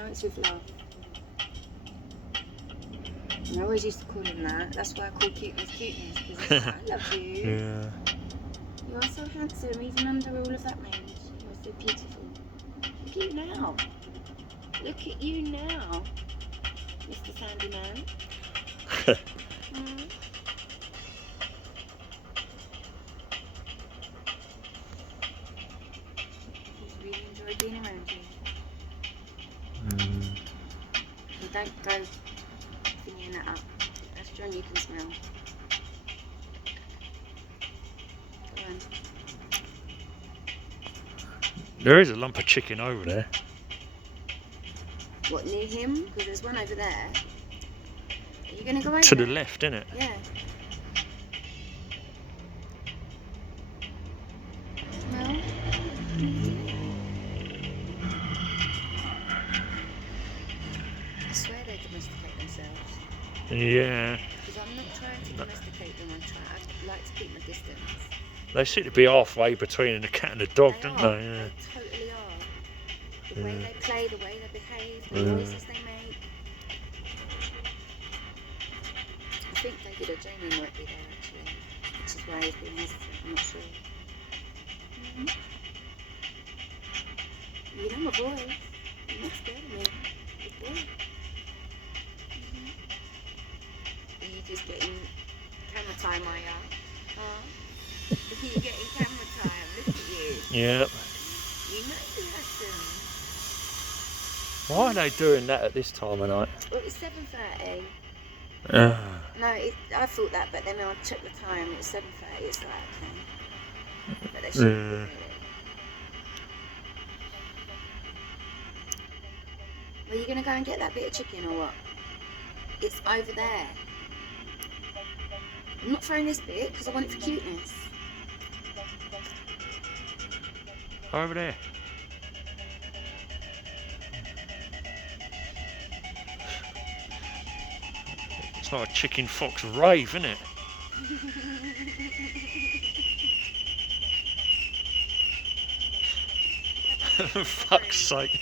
know it's with love. And I always used to call him that. That's why I call cuteness, because he's like, I love you. Yeah. You are so handsome, even under all of that range. You are so beautiful. Look at you now. Look at you now, Mr. Sandyman. He's really enjoyed being around you. You don't go thinking that up. That's John you can smell. Go on. There is a lump of chicken over there. What, near him? Because there's one over there. Are you going to go over To the there? left, isn't it? Yeah. Well. I swear they domesticate themselves. Yeah. Because I'm not trying to domesticate them, I'd like to keep my distance. They seem to be halfway between the cat and the dog, don't they? Yeah. They totally are. The way they play, the way they behave, the noises they make. I think David or Jamie might be there actually, which is why he's being hesitant, I'm not sure. You know my boy. You're not scared of me. Good boy. Are you just getting camera time, are ya? You're getting camera time, look at you. Yeah. You know you listen. Why are they doing that at this time of night? Well, it's 7:30. Uh, No, I thought that, but then I checked the time. It's 7:30. It's like, okay. But they shouldn't be really. Well, you gonna go and get that bit of chicken or what? It's over there. I'm not throwing this bit because I want it for cuteness. over there. It's not a chicken fox rave, isn't it? Fuck's sake.